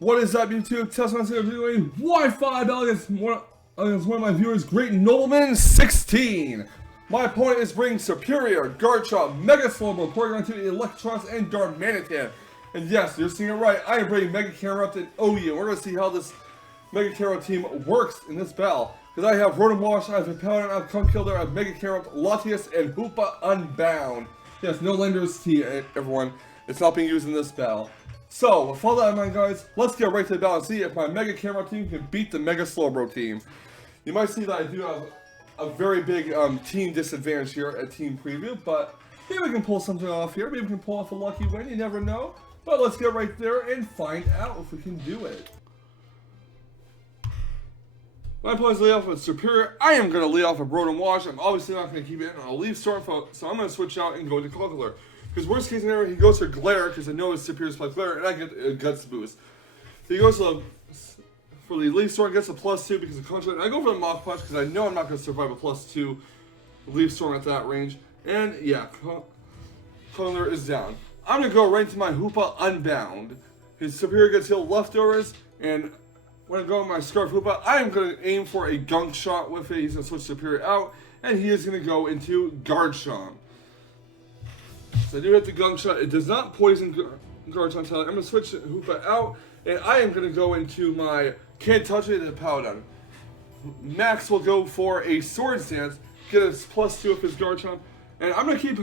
What is up, YouTube? Tesla doing Wi-Fi Battle against one of my viewers, Greatnobleman16. My opponent is bringing Superior, Garchomp, Mega Slowbro, Porygon 2, Electros, and Darmanitan. And yes, you're seeing it right. I am bringing Mega Camerupt and OU. We're going to see how this Mega Camerupt team works in this battle. Because I have Rotom Wash, I have Paladin, I have Conkeldurr, I have Mega Camerupt, Latias, and Hoopa Unbound. Yes, no Lender's Tea, everyone. It's not being used in this battle. So, with all that in mind, guys, let's get right to the battle and see if my Mega Camerupt team can beat the Mega Slowbro team. You might see that I do have a very big team disadvantage here at Team Preview, but maybe we can pull something off here. Maybe we can pull off a lucky win, you never know. But let's get right there and find out if we can do it. My opponent's lead off with Superior. I am going to lead off with Rotom Wash. I'm obviously not going to keep it in. I'll leave Stormfall, so I'm going to switch out and go to Conkeldurr. Because worst case scenario, he goes for Glare, because I know his Superior's play Glare, and I get a Guts boost. So he goes for the Leaf Storm, gets a +2 because of Contract. I go for the Mach Punch, because I know I'm not going to survive a +2 Leaf Storm at that range. And yeah, Conkeldurr is down. I'm going to go right into my Hoopa Unbound. His Superior gets healed leftovers, and when I go with my Scarf Hoopa, I am going to aim for a Gunk Shot with it. He's going to switch Superior out, and he is going to go into Garchomp. So I do hit the Gunk Shot. It does not poison Garchomp. I'm going to switch Hoopa out, and I am going to go into my Can't Touch It, the Paladin. Max will go for a Swords Dance, get a +2 of his Garchomp, and I'm going to keep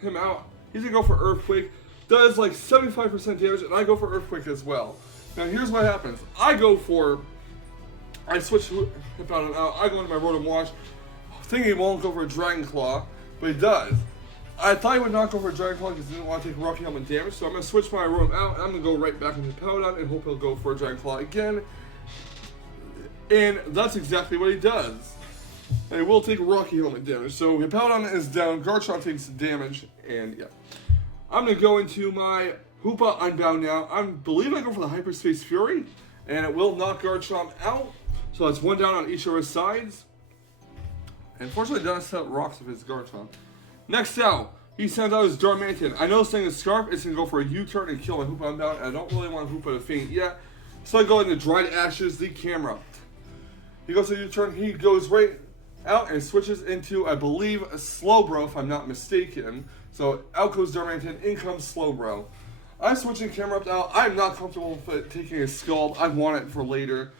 him out. He's going to go for Earthquake. Does like 75% damage, and I go for Earthquake as well. Now here's what happens. I switch the Paladin out. I go into my Rotom Wash, thinking he won't go for a Dragon Claw, but he does. I thought he would not go for a Dragon Claw because he didn't want to take Rocky Helmet damage, so I'm going to switch my Rotom out, and I'm going to go right back into Paladin and hope he'll go for a Dragon Claw again. And that's exactly what he does. And he will take Rocky Helmet damage, so Paladin is down, Garchomp takes damage, and yeah. I'm going to go into my Hoopa Unbound now. I believe I go for the Hyperspace Fury, and it will knock Garchomp out, so that's one down on each of his sides. And fortunately, it does set rocks with his Garchomp. Next out, he sends out his Darmanitan. I know this thing is Scarf, it's going to go for a U-turn and kill my Hoopa Unbound, and I don't really want Hoopa to faint yet. So I go into Dried Ashes, the Camerupt. He goes to U-turn, he goes right out and switches into, I believe, a Slowbro, if I'm not mistaken. So out goes Darmanitan, in comes Slowbro. I'm switching Camerupt out. I'm not comfortable with it taking a Scald. I want it for later.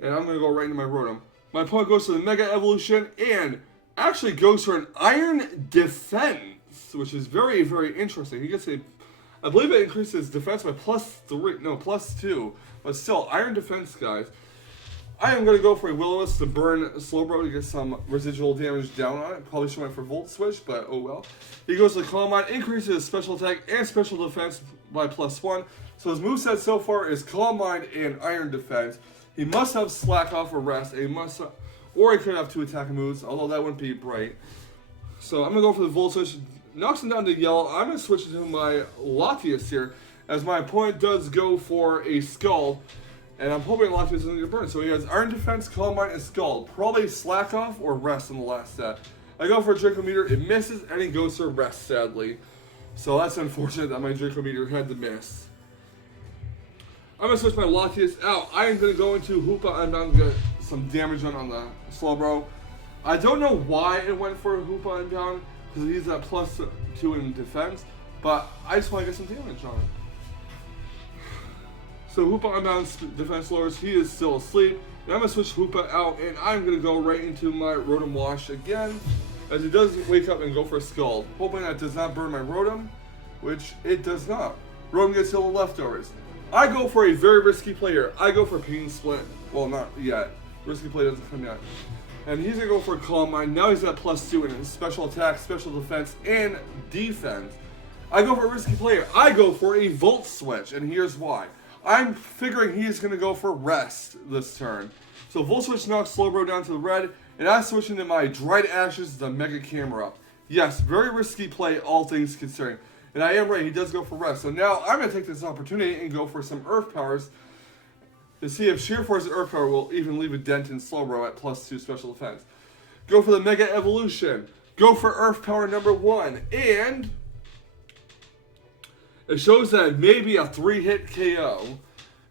And I'm going to go right into my Rotom. My opponent goes to the Mega Evolution and actually goes for an Iron Defense, which is very, very interesting. He gets a, I believe it increases defense by +2. But still, Iron Defense, guys. I am going to go for a Will-O-Wisp to burn Slowbro to get some residual damage down on it. Probably should went for Volt Switch, but oh well. He goes to Calm Mind, increases his special attack and special defense by +1. So his moveset so far is Calm Mind and Iron Defense. He must have Slack Off or Rest, and he must, or he could have 2 attacking moves, although that wouldn't be bright. So I'm going to go for the Volt Switch. Knocks him down to Yellow. I'm going to switch to my Latias here, as my opponent does go for a Scald. And I'm hoping Latias isn't going to burn. So he has Iron Defense, Calm Mind, and Scald. Probably Slack Off or Rest in the last set. I go for a Draco Meteor. It misses, and he goes for Rest, sadly. So that's unfortunate that my Draco Meteor had to miss. I'm going to switch my Latias out. I am going to go into Hoopa Unbound to get some damage on the Slowbro. I don't know why it went for Hoopa Unbound, because he's at +2 in defense. But I just want to get some damage on it. So Hoopa Unbound's defense lowers, he is still asleep. And I'm going to switch Hoopa out, and I'm going to go right into my Rotom Wash again, as he does wake up and go for a Scald. Hoping that does not burn my Rotom, which it does not. Rotom gets healed leftovers. I go for a very risky play here. I go for Pain Split. Well, not yet. Risky play doesn't come yet. And he's going to go for Calm Mind. Now he's at +2 in his special attack, special defense, and defense. I go for a risky player. I go for a Volt Switch, and here's why. I'm figuring he's going to go for Rest this turn. So Volt Switch knocks Slowbro down to the red, and I switch into my Dried Ashes, the Mega Camerupt. Yes, very risky play, all things considering. And I am right, he does go for Rest. So now I'm going to take this opportunity and go for some Earth Powers to see if Sheer Force and Earth Power will even leave a dent in Slowbro at +2 special defense. Go for the Mega Evolution. Go for Earth Power number 1, and it shows that it may be a 3-hit KO.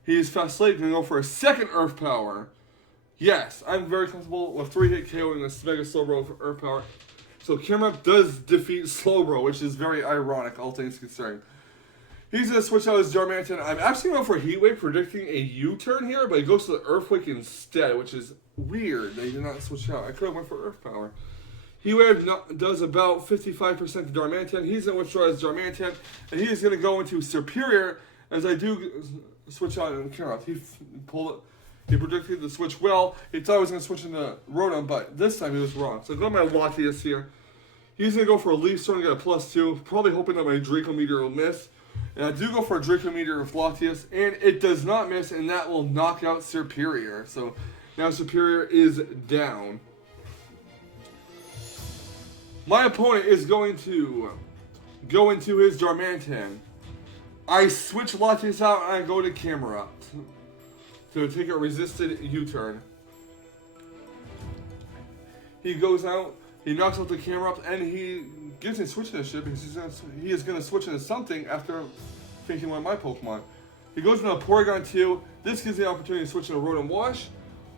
He's fast late, gonna go for a second Earth Power. Yes, I'm very comfortable with 3-hit KOing this Mega Slowbro for Earth Power. So Camerupt does defeat Slowbro, which is very ironic, all things considering. He's going to switch out his Darmanitan. I'm actually going for Heat Wave, predicting a U-turn here, but he goes to the Earthquake instead, which is weird. They did not switch out. I could have went for Earth Power. Heat Wave does about 55% to Darmanitan. He's going to withdraw his Darmanitan, and he's going to go into Superior, as I do switch out in Camerupt. He pulled it. He predicted the switch well. He thought he was going to switch into Rotom, but this time he was wrong. So I go to my Latias here. He's going to go for a Leaf Storm and get a +2, probably hoping that my Draco Meteor will miss. And I do go for a Draco Meteor with Latias, and it does not miss, and that will knock out Superior. So now Superior is down. My opponent is going to go into his Darmanitan. I switch Latias out, and I go to Camerupt to take a resisted U-turn. He goes out, he knocks out the Camerupt, and he gives me switch initiative because he is going to switch into something after thinking one of my Pokemon. He goes into a Porygon 2. This gives me the opportunity to switch into Rotom Wash.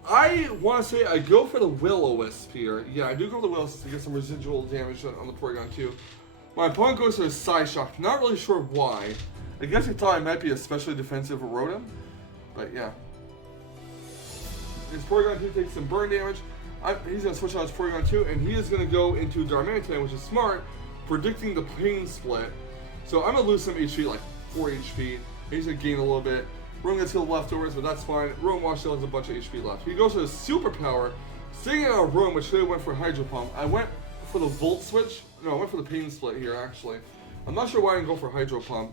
I want to say I go for the Will-O-Wisp here. Yeah, I do go for the Will-O-Wisp to get some residual damage on the Porygon 2. My opponent goes for a Psyshock. Not really sure why. I guess he thought I might be especially defensive for Rotom. But yeah. His Porygon 2 takes some burn damage. He's going to switch out his Porygon 2, and he is going to go into Darmanitan, which is smart, predicting the Pain Split. So I'm going to lose some HP, like 4 HP. He's going to gain a little bit. Rotom gets killed leftovers, but that's fine. Rotom Wash still has a bunch of HP left. He goes to his Superpower, staying out of Rotom, which should have went for Hydro Pump. I went for the Volt Switch. No, I went for the Pain Split here, actually. I'm not sure why I didn't go for Hydro Pump,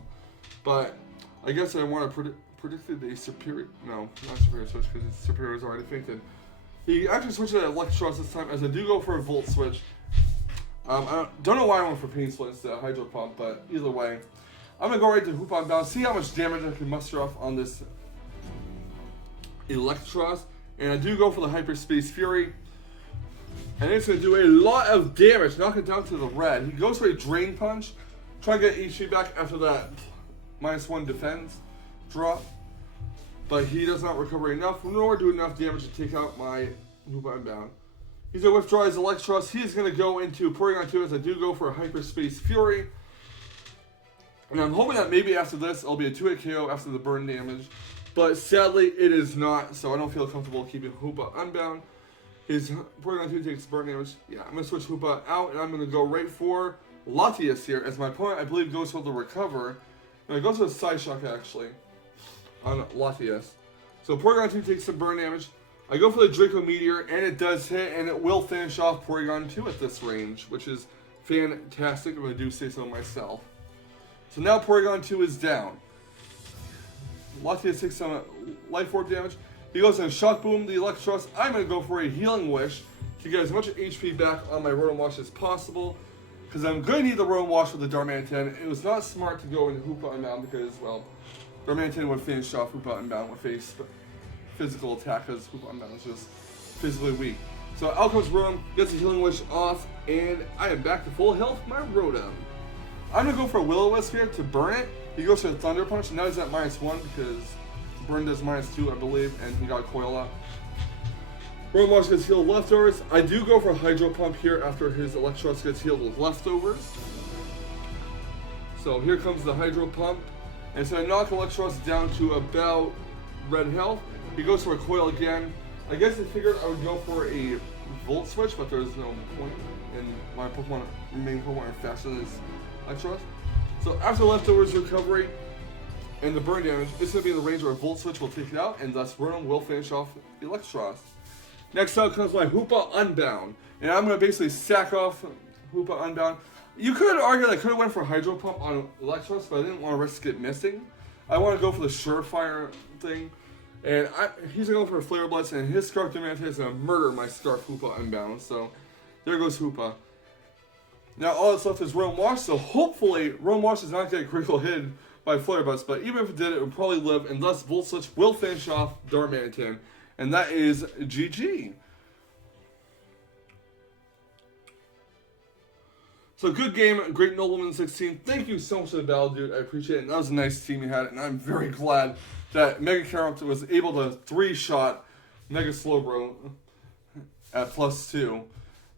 but I guess I want to predicted a Superior. No, not Superior Switch, because his Superior is already fainted. He actually switched to Electros this time, as I do go for a Volt Switch. I don't know why I went for Pain Split instead of Hydro Pump, but either way. I'm going to go right to Hoop on Down, see how much damage I can muster off on this Electros. And I do go for the Hyperspace Fury. And it's going to do a lot of damage, knock it down to the red. He goes for a Drain Punch, try to get HP back after that -1 defense drop. But he does not recover enough, nor do enough damage to take out my Hoop Unbound. He's going to withdraw his Electros. He is going to go into Porygon 2 as I do go for a Hyperspace Fury. And I'm hoping that maybe after this, it'll be a 2-hit KO after the burn damage. But sadly, it is not, so I don't feel comfortable keeping Hoopa unbound. His Porygon 2 takes burn damage. Yeah, I'm going to switch Hoopa out, and I'm going to go right for Latias here, as my opponent, I believe, goes for the Recover. And it goes for a Psyshock, actually, on Latias. So Porygon 2 takes some burn damage. I go for the Draco Meteor, and it does hit, and it will finish off Porygon 2 at this range, which is fantastic, if I do say so myself. So now Porygon 2 is down. Latias takes some Life Orb damage. He goes and Shock Boom the Electros. I'm going to go for a Healing Wish to get as much HP back on my Rotom Wash as possible, because I'm going to need the Rotom Wash with the Darmanitan. It was not smart to go into Hoopa Unbound because, well, Darmanitan would finish off Hoopa Unbound with a physical attack, because Hoopa Unbound is just physically weak. So out comes Rotom, gets a Healing Wish off, and I am back to full health my Rotom. I'm going to go for a Will-O-Wisp here to burn it. He goes for a Thunder Punch, and now he's at -1 because burn does -2, I believe, and he got Coil up. Rotom Wash gets healed leftovers. I do go for Hydro Pump here after his Electros gets healed with leftovers. So here comes the Hydro Pump. And so I knock Electros down to about red health. He goes for a Coil again. I guess I figured I would go for a Volt Switch, but there's no point. And my main Pokemon are faster than his Electros. So after leftovers recovery and the burn damage, it's going to be in the range where a Volt Switch will take it out, and thus Rotom will finish off Electros. Next up comes my Hoopa Unbound, and I'm going to basically sack off Hoopa Unbound. You could argue that I could have went for Hydro Pump on Electros, but I didn't want to risk it missing. I want to go for the Surefire thing, and he's going to go for a Flare Blitz, and his Scarf Demand is going to murder my Scarf Hoopa Unbound, so there goes Hoopa. Now all that's left is Rotom Wash, so hopefully Rotom Wash does not get critical hit by Flare Blitz, but even if it did, it would probably live, and thus Volt Switch will finish off Darmanitan, and that is GG. So good game, Greatnobleman16. Thank you so much for the battle, dude. I appreciate it. And that was a nice team you had, and I'm very glad that Mega Camerupt was able to 3-shot Mega Slowbro at +2.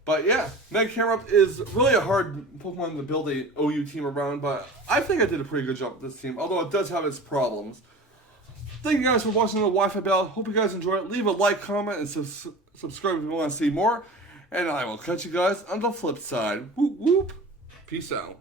But yeah, Mega Camerupt is really a hard Pokemon to build a OU team around, but I think I did a pretty good job with this team, although it does have its problems. Thank you guys for watching the Wi-Fi Battle. Hope you guys enjoyed it. Leave a like, comment, and subscribe if you want to see more. And I will catch you guys on the flip side. Whoop whoop. Peace out.